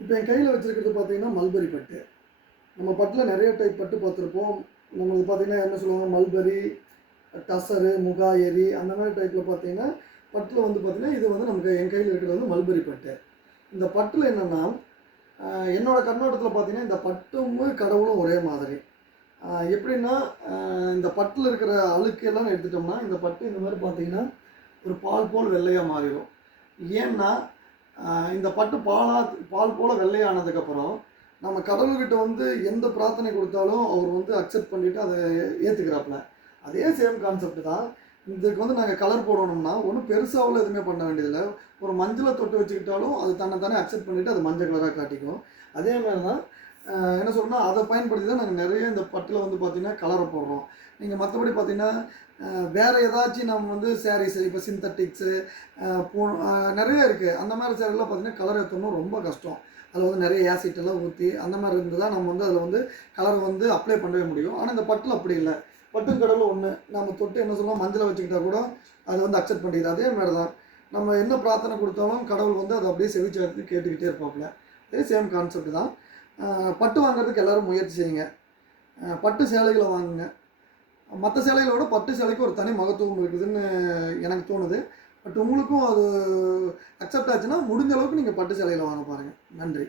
இப்போ என் கையில் வச்சுருக்கிறது பார்த்தீங்கன்னா மல்பரி பட்டு. நம்ம பட்டில் நிறைய டைப் பட்டு பார்த்துருப்போம். நம்மளுக்கு பார்த்தீங்கன்னா என்ன சொல்லுவாங்க, மல்பரி, டசரு, முகா எரி அந்த மாதிரி டைப்பில் பார்த்தீங்கன்னா பட்டில் வந்து பார்த்தீங்கன்னா இது வந்து நமக்கு என் கையில் இருக்கிறது வந்து மல்பரி பட்டு. இந்த பட்டில் என்னென்னா என்னோடய கண்ணோட்டத்தில் பார்த்தீங்கன்னா இந்த பட்டும் கடவுளும் ஒரே மாதிரி. எப்படின்னா இந்த பட்டில் இருக்கிற அழுக்கெல்லாம் எடுத்துட்டோம்னா இந்த பட்டு இந்த மாதிரி பார்த்தீங்கன்னா ஒரு பால் போல் வெள்ளையாக மாறிடும். ஏன்னா இந்த பட்டு பால் போல் வெள்ளையானதுக்கப்புறம் நம்ம கடவுள்கிட்ட வந்து எந்த பிரார்த்தனை கொடுத்தாலும் அவர் வந்து அக்செப்ட் பண்ணிவிட்டு அதை ஏற்றுக்கிறாப்புல. அதே சேம் கான்செப்ட் தான் இதுக்கு வந்து நாங்கள் கலர் போடணும்னா ஒன்றும் பெருசாகவும் எதுவுமே பண்ண வேண்டியதில்லை. ஒரு மஞ்சளை தொட்டு வச்சுக்கிட்டாலும் அது தானே அக்செப்ட் பண்ணிவிட்டு அது மஞ்சள் கலராக காட்டிக்கும். அதே மாதிரி தான் என்ன சொல்லணும்னா அதை பயன்படுத்தி தான் நாங்கள் நிறைய இந்த பட்டில் வந்து பார்த்திங்கன்னா கலரை போடுறோம். நீங்கள் மற்றபடி பார்த்திங்கன்னா வேறு ஏதாச்சும் நம்ம வந்து சாரீஸு இப்போ சிந்தட்டிக்ஸு நிறைய இருக்குது. அந்த மாதிரி சேரீலாம் பார்த்திங்கன்னா கலர் ஏற்றணும் ரொம்ப கஷ்டம். அதில் வந்து நிறைய ஆசிட்டெல்லாம் ஊற்றி அந்த மாதிரி இருந்து தான் நம்ம வந்து அதில் வந்து கலரை வந்து அப்ளை பண்ணவே முடியும். ஆனால் இந்த பட்டில் அப்படி இல்லை. பட்டும் கடவுள் ஒன்று. நம்ம தொட்டு என்ன சொல்லுவோம், மஞ்சளை வச்சுக்கிட்டா கூட அது வந்து அக்செப்ட் பண்ணிக்குது. அதே மாதிரி தான் நம்ம என்ன பிரார்த்தனை கொடுத்தாலும் கடவுள் வந்து அதை அப்படியே செவிச்சார்த்து கேட்டுக்கிட்டே இருப்பாப்புல. அதே சேம் கான்செப்ட் தான். பட்டு வாங்குறதுக்கு எல்லோரும் முயற்சி செய்யுங்க. பட்டு சேலைகளை வாங்குங்க. மற்ற சேலைகளை விட பட்டு சேலைக்கு ஒரு தனி மகத்துவம் இருக்குதுன்னு எனக்கு தோணுது. பட் உங்களுக்கும் அது அக்செப்ட் ஆச்சுன்னா முடிஞ்ச அளவுக்கு நீங்கள் பட்டு சேலைகளை வாங்க பாருங்கள். நன்றி.